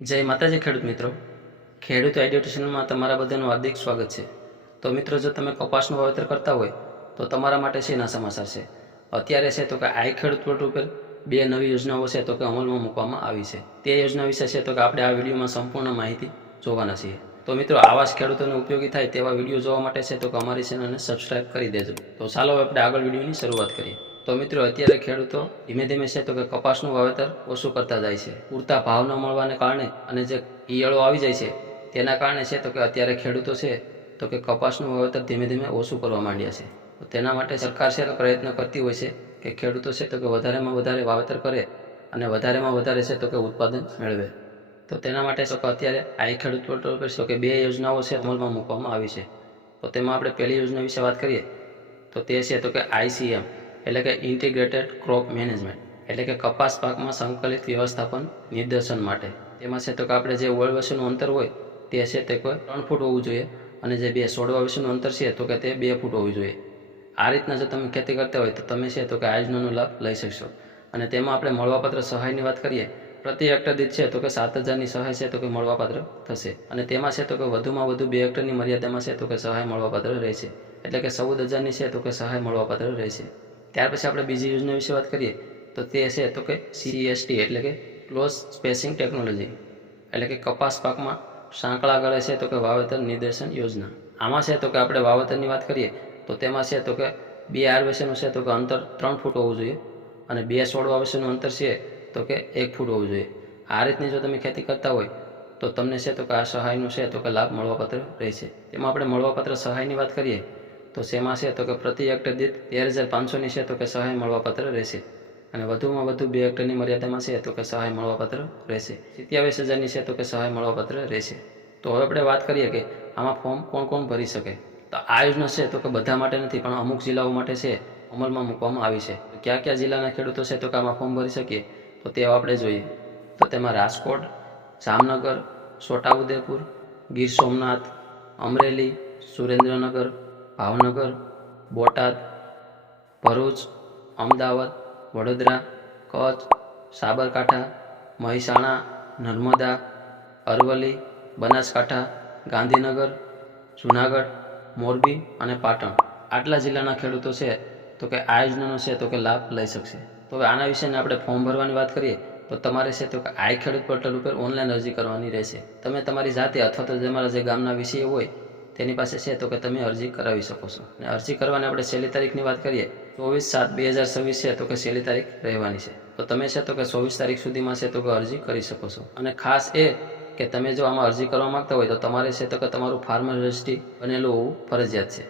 જય માતાજી ખેડૂત મિત્રો, ખેડૂત એડ્યુકેશનમાં તમારા બધાનું હાર્દિક સ્વાગત છે। તો મિત્રો, જો તમે કપાસનું વાવેતર કરતા હોય તો તમારા માટે શેના સમાચાર છે। અત્યારે છે તો કે આઈ ખેડૂત પોર્ટલ ઉપર બે નવી યોજનાઓ છે તો કે અમલમાં મૂકવામાં આવી છે। તે યોજના વિશે છે તો કે આપણે આ વિડીયોમાં સંપૂર્ણ માહિતી જોવાના છીએ। તો મિત્રો, આવા જ ખેડૂતોને ઉપયોગી થાય તેવા વિડીયો જોવા માટે છે તો કે અમારી ચેનલને સબસ્ક્રાઈબ કરી દેજો। તો ચાલો આપણે આગળ વિડીયોની શરૂઆત કરીએ। તો મિત્રો, અત્યારે ખેડૂતો ધીમે ધીમે છે તો કે કપાસનું વાવેતર ઓછું કરતા જાય છે। પૂરતા ભાવ ન મળવાને કારણે અને જે ઈયળો આવી જાય છે તેના કારણે છે તો કે અત્યારે ખેડૂતો છે તો કે કપાસનું વાવેતર ધીમે ધીમે ઓછું કરવા માંડ્યા છે। તો તેના માટે સરકાર છે તો પ્રયત્ન કરતી હોય છે કે ખેડૂતો છે તો કે વધારેમાં વધારે વાવેતર કરે અને વધારેમાં વધારે છે તો કે ઉત્પાદન મેળવે। તો તેના માટે તો અત્યારે આઈ ખેડૂત પોર્ટલ પર છે કે બે યોજનાઓ છે અમલમાં મૂકવામાં આવી છે। તો તેમાં આપણે પહેલી યોજના વિશે વાત કરીએ તો તે છે તો કે ICM એટલે કે ઇન્ટિગ્રેટેડ ક્રોપ મેનેજમેન્ટ એટલે કે કપાસ પાકમાં સંકલિત વ્યવસ્થાપન નિદર્શન માટે। તેમાં છે તો કે આપણે જે ઓળ વચ્ચેનું અંતર હોય તે છે તે કોઈ 3 ફૂટ હોવું જોઈએ અને જે બે છોડવા વચ્ચેનું અંતર છે તો કે તે 2 ફૂટ હોવું જોઈએ। આ રીતના જો તમે ખેતી કરતા હોય તો તમે છે તો કે આ યોજનાનો લાભ લઈ શકશો। અને તેમાં આપણે મળવાપાત્ર સહાયની વાત કરીએ, પ્રતિ હેક્ટર દીઠ છે તો કે 7,000ની સહાય છે તો કે મળવાપાત્ર થશે। અને તેમાં છે તો કે વધુમાં વધુ 2 હેક્ટરની મર્યાદામાં છે તો કે સહાય મળવાપાત્ર રહેશે, એટલે કે 14,000ની છે તો કે સહાય મળવાપાત્ર રહેશે। ત્યાર પછી આપણે બીજી યોજના વિશે વાત કરીએ તો તે છે તો કે CST એટલે કે ક્લોઝ સ્પેસિંગ ટેકનોલોજી એટલે કે કપાસ પાકમાં સાંકળા ગાળે છે તો કે વાવેતર નિર્દેશન યોજના। આમાં છે તો કે આપણે વાવેતરની વાત કરીએ તો તેમાં છે તો કે બે આર વચ્ચેનું છે તો કે અંતર 3 ફૂટ હોવું જોઈએ અને બે છોડવા વચ્ચેનું અંતર છે તો કે 1 ફૂટ હોવું જોઈએ। આ રીતની જો તમે ખેતી કરતા હોય તો તમને છે તો કે આ સહાયનું છે તો કે લાભ મળવાપાત્ર રહેશે। તેમાં આપણે મળવાપાત્ર સહાયની વાત કરીએ તો તેમાં છે તો કે પ્રતિ હેક્ટર દીઠ 13,500ની છે તો કે સહાય મળવાપાત્ર રહેશે અને વધુમાં વધુ 2 હેક્ટરની મર્યાદામાં છે તો કે સહાય મળવાપાત્ર રહેશે। 27,000ની છે તો કે સહાય મળવાપાત્ર રહેશે। તો હવે આપણે વાત કરીએ કે આમાં ફોર્મ કોણ કોણ ભરી શકે। તો આ યોજના છે તો કે બધા માટે નથી પણ અમુક જિલ્લાઓ માટે છે અમલમાં મૂકવામાં આવી છે। તો કયા કયા જિલ્લાના ખેડૂતો છે તો કે આમાં ફોર્મ ભરી શકીએ તો તે આપણે જોઈએ। તો તેમાં રાજકોટ, જામનગર, છોટાઉદેપુર, ગીર સોમનાથ, અમરેલી, સુરેન્દ્રનગર, ભાવનગર, બોટાદ, ભરૂચ, અમદાવાદ, વડોદરા, કચ્છ, સાબરકાંઠા, મહેસાણા, નર્મદા, અરવલ્લી, બનાસકાંઠા, ગાંધીનગર, જૂનાગઢ, મોરબી અને પાટણ આટલા જિલ્લાના ખેડૂતો છે તો કે આ યોજનાનો છે તો કે લાભ લઈ શકશે। તો હવે આના વિશે આપણે ફોર્મ ભરવાની વાત કરીએ તો તમારે છે તો કે આઈ ખેડૂત પોર્ટલ ઉપર ઓનલાઈન અરજી કરવાની રહેશે। તમે તમારી જાતે અથવા તો તમારા જે ગામના વિષય હોય તેની પાસે છે તો કે તમે અરજી કરાવી શકો છો। અને અરજી કરવાની આપણે છેલ્લી તારીખની વાત કરીએ 24/7/2026 છે તો કે છેલ્લી તારીખ રહેવાની છે। તો તમે છે તો કે 24 તારીખ સુધીમાં છે તો કે અરજી કરી શકો છો। અને ખાસ એ કે તમે જો આમાં અરજી કરવા માંગતા હોય તો તમારે છે તો કે તમારું ફાર્મર રજિસ્ટ્રી બનેલું હોવું ફરજિયાત છે।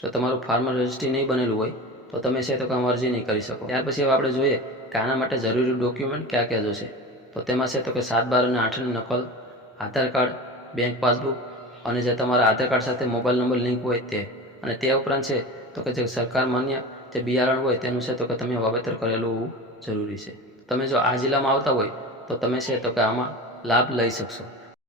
જો તમારું ફાર્મર રજિસ્ટ્રી નહીં બનેલું હોય તો તમે છે તો કે આમાં અરજી નહીં કરી શકો। ત્યાર પછી હવે આપણે જોઈએ કે આના માટે જરૂરી ડોક્યુમેન્ટ ક્યાં ક્યાં જોશે। તો તેમાં છે તો કે 7, 12 અને 8ની નકલ, આધાર કાર્ડ, બેંક પાસબુક અને જે તમારા આધાર કાર્ડ સાથે મોબાઈલ નંબર લિંક હોય તે, અને તે ઉપરાંત છે તો કે જે સરકાર માન્ય જે બિયારણ હોય તેનું છે તો કે તમે વાવેતર કરેલું હોવું જરૂરી છે। તમે જો આ જિલ્લામાં આવતા હોય તો તમે છે તો કે આમાં લાભ લઈ શકશો।